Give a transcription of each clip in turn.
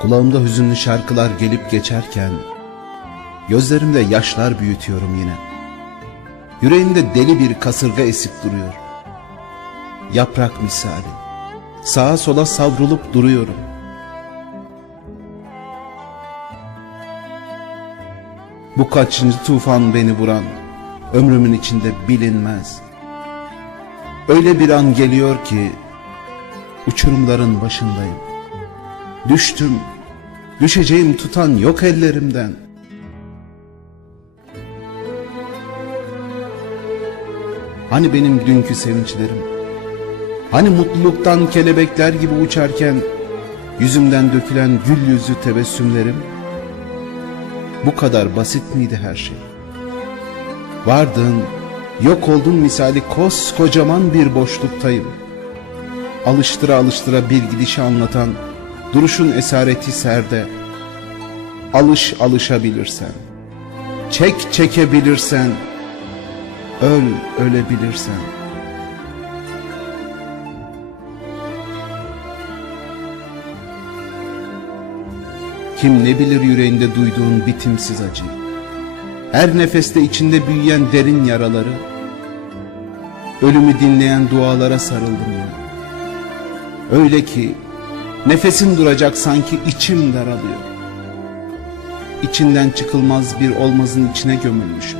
Kulağımda hüzünlü şarkılar gelip geçerken Gözlerimde yaşlar büyütüyorum yine. Yüreğimde deli bir kasırga esip duruyor. Yaprak misali. Sağa sola savrulup duruyorum. Bu kaçıncı tufan beni vuran Ömrümün içinde bilinmez. Öyle bir an geliyor ki Uçurumların başındayım. Düştüm Düşeceğim tutan yok ellerimden. Hani benim dünkü sevinçlerim? Hani mutluluktan kelebekler gibi uçarken Yüzümden dökülen gül yüzlü tebessümlerim? Bu kadar basit miydi her şey? Vardın Yok oldun misali koskocaman bir boşluktayım. Alıştıra alıştıra bir gidişi anlatan Duruşun esareti serde. Alış alışabilirsen. Çek çekebilirsen. Öl ölebilirsen. Kim ne bilir yüreğinde duyduğun bitimsiz acı. Her nefeste içinde büyüyen derin yaraları. Ölümü dinleyen dualara sarıldım yine Öyle ki nefesim duracak sanki içim daralıyor. İçinden çıkılmaz bir olmazın içine gömülmüşüm.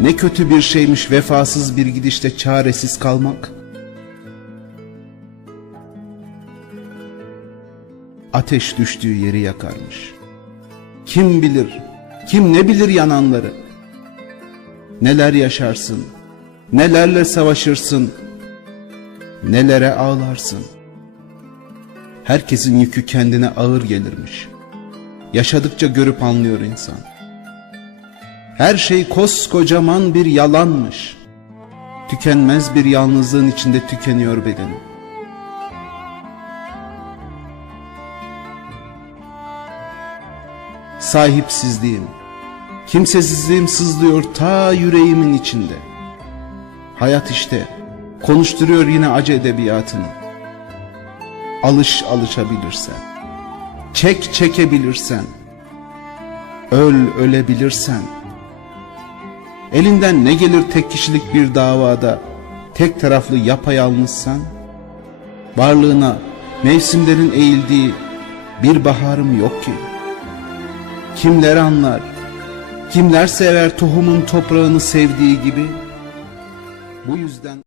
Ne kötü bir şeymiş vefasız bir gidişte çaresiz kalmak. Ateş düştüğü yeri yakarmış. Kim bilir, kim ne bilir yananları. Neler yaşarsın, nelerle savaşırsın Nelere ağlarsın Herkesin yükü kendine ağır gelirmiş Yaşadıkça görüp anlıyor insan Her şey koskocaman bir yalanmış Tükenmez bir yalnızlığın içinde tükeniyor bedenim Sahipsizliğim, kimsesizliğim sızlıyor ta yüreğimin içinde. Hayat işte, konuşturuyor yine acı edebiyatını. Alış alışabilirsen, çek çekebilirsen, öl ölebilirsen, elinden ne gelir tek kişilik bir davada, tek taraflı yapayalnızsan, varlığına mevsimlerin eğildiği bir baharım yok ki. Kimler anlar, kimler sever tohumun toprağını sevdiği gibi? Bu yüzden...